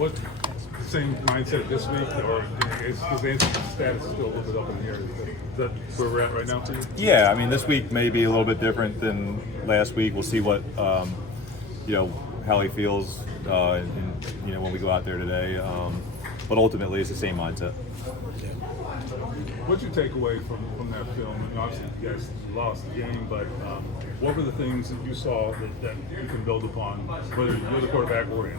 What same mindset this week, or is Anthony's status still a little bit up in the air? Is that where we're at right now for you? Yeah, I mean, this week may be a little bit different than last week. We'll see what how he feels, when we go out there today. But ultimately, it's the same mindset. What'd you take away from that film? And obviously, you guys lost the game, but what were the things that you saw that you can build upon, whether you're the quarterback or him?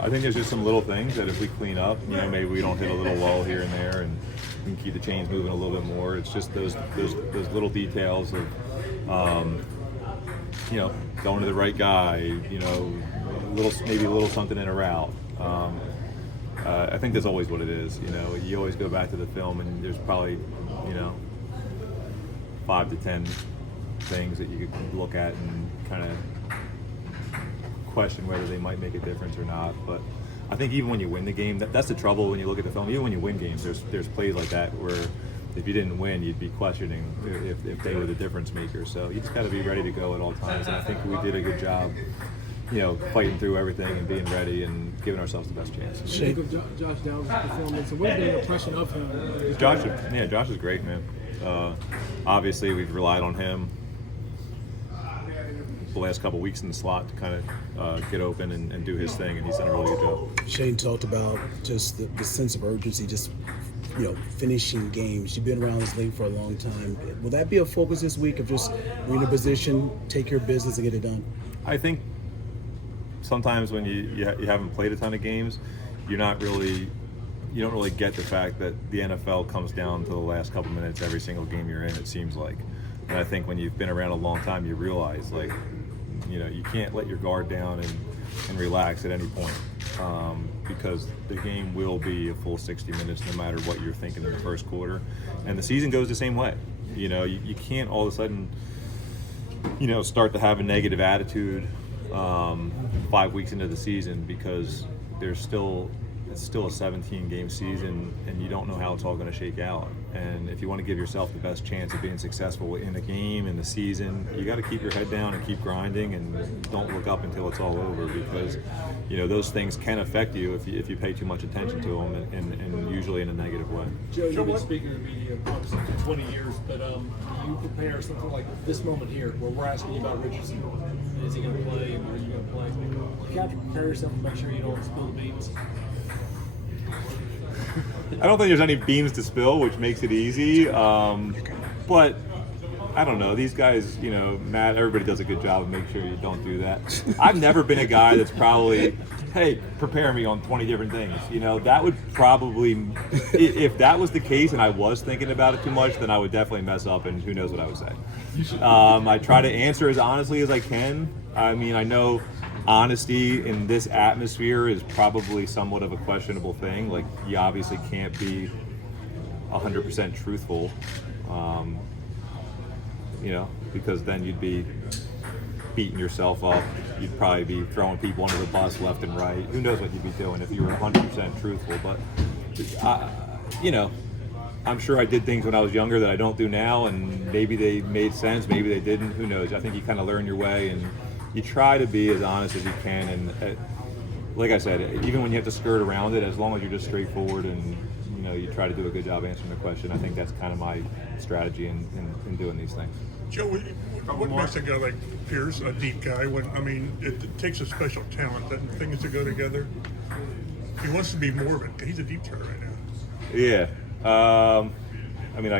I think there's just some little things that if we clean up, maybe we don't hit a little lull here and there, and we can keep the chains moving a little bit more. It's just those little details of, going to the right guy, maybe a little something in a route. I think that's always what it is. You always go back to the film, and there's probably, 5 to 10 things that you could look at and kind of question whether they might make a difference or not. But I think even when you win the game, that's the trouble when you look at the film. Even when you win games, there's plays like that where if you didn't win, you'd be questioning if they were the difference maker. So you just got to be ready to go at all times. And I think we did a good job, fighting through everything and being ready and giving ourselves the best chance. Shape of Josh Downs' performance. So what's the impression of him? Josh is great, man. Obviously, we've relied on him the last couple of weeks in the slot to kind of get open and do his thing, and he's done a really good job. Shane talked about just the sense of urgency, just finishing games. You've been around this league for a long time. Will that be a focus this week of just we're in a position, take your business and get it done? I think sometimes when you haven't played a ton of games, you don't really get the fact that the NFL comes down to the last couple minutes every single game you're in, it seems like. And I think when you've been around a long time, you realize, you can't let your guard down and relax at any point, because the game will be a full 60 minutes no matter what you're thinking in the first quarter. And the season goes the same way. You can't all of a sudden, start to have a negative attitude 5 weeks into the season, because it's still a 17-game season, and you don't know how it's all going to shake out. And if you want to give yourself the best chance of being successful in the game, in the season, you got to keep your head down and keep grinding, and don't look up until it's all over, because those things can affect you if you pay too much attention to them, and usually in a negative way. Joe, you've been speaking to the media for 20 years, but do you prepare something like this moment here, where we're asking you about Richardson? Is he going to play? Where are you going to play? You have to prepare yourself to make sure you don't spill the beans. I don't think there's any beans to spill, which makes it easy. But I don't know. These guys, Matt, everybody does a good job of making sure you don't do that. I've never been a guy that's probably, hey, prepare me on 20 different things. That would probably, if that was the case and I was thinking about it too much, then I would definitely mess up, and who knows what I would say. I try to answer as honestly as I can. I mean, I know honesty in this atmosphere is probably somewhat of a questionable thing. Like, you obviously can't be 100% truthful, because then you'd be beating yourself up. You'd probably be throwing people under the bus left and right. Who knows what you'd be doing if you were 100% truthful. But, I'm sure I did things when I was younger that I don't do now, and maybe they made sense, maybe they didn't. Who knows? I think you kind of learn your way, and you try to be as honest as you can, and like I said, even when you have to skirt around it, as long as you're just straightforward and you try to do a good job answering the question, I think that's kind of my strategy in doing these things. Joe, what makes a guy like Pierce a deep guy? It takes a special talent that things to go together. He wants to be more of it. He's a deep threat right now. Yeah. I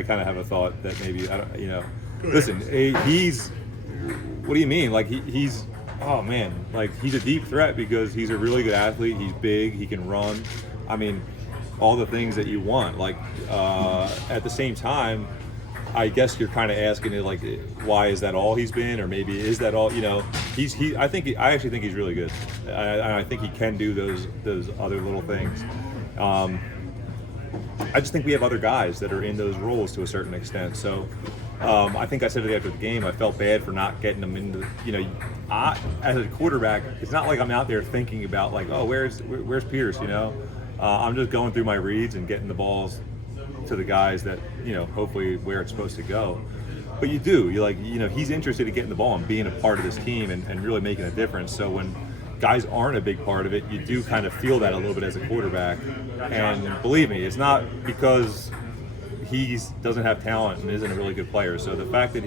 kind of have a thought that maybe listen, he's. What do you mean? He's a deep threat because he's a really good athlete. He's big. He can run. All the things that you want. At the same time, I guess you're kind of asking it, why is that all he's been, or maybe is that all? I actually think he's really good. I think he can do those other little things. I just think we have other guys that are in those roles to a certain extent. So I think I said it after the game, I felt bad for not getting them into, as a quarterback, it's not like I'm out there thinking about where's Pierce, I'm just going through my reads and getting the balls to the guys that, hopefully where it's supposed to go. But he's interested in getting the ball and being a part of this team and really making a difference. So when guys aren't a big part of it, you do kind of feel that a little bit as a quarterback. And believe me, it's not because he doesn't have talent and isn't a really good player. So the fact that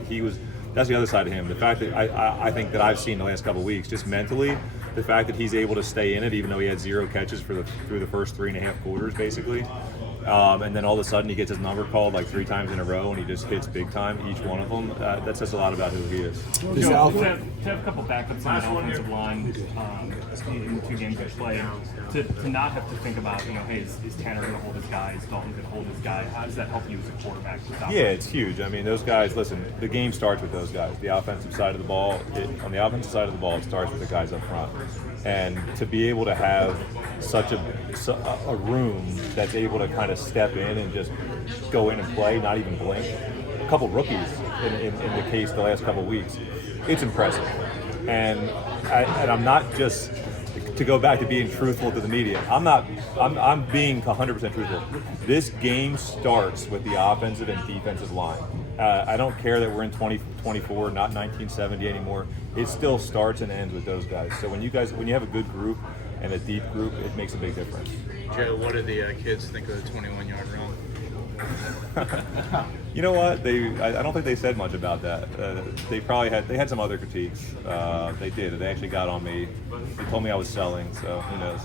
that's the other side of him. The fact that I think that I've seen the last couple of weeks, just mentally, the fact that he's able to stay in it, even though he had 0 catches through the first 3.5 quarters, basically. And then all of a sudden he gets his number called like 3 times in a row, and he just hits big time, each one of them. That says a lot about who he is. Joe, to have a couple backups on the offensive line in the 2 games you played, to not have to think about, hey, is Tanner going to hold his guy? Is Dalton going to hold his guy? How does that help you as a quarterback? Yeah, it's huge. I mean, those guys, listen, the game starts with those guys. The offensive side of the ball, on the offensive side of the ball, it starts with the guys up front. And to be able to have such a room that's able to kind of step in and just go in and play, not even blink. A couple rookies in the case the last couple of weeks, it's impressive. And I'm not just, to go back to being truthful to the media, I'm being 100% truthful. This game starts with the offensive and defensive line. I don't care that we're in 2024, not 1970 anymore. It still starts and ends with those guys. So when you have a good group and a deep group, it makes a big difference. Joe, what did the kids think of the 21-yard run? You know what? I don't think they said much about that. They had some other critiques. They did. They actually got on me. They told me I was selling. So who knows?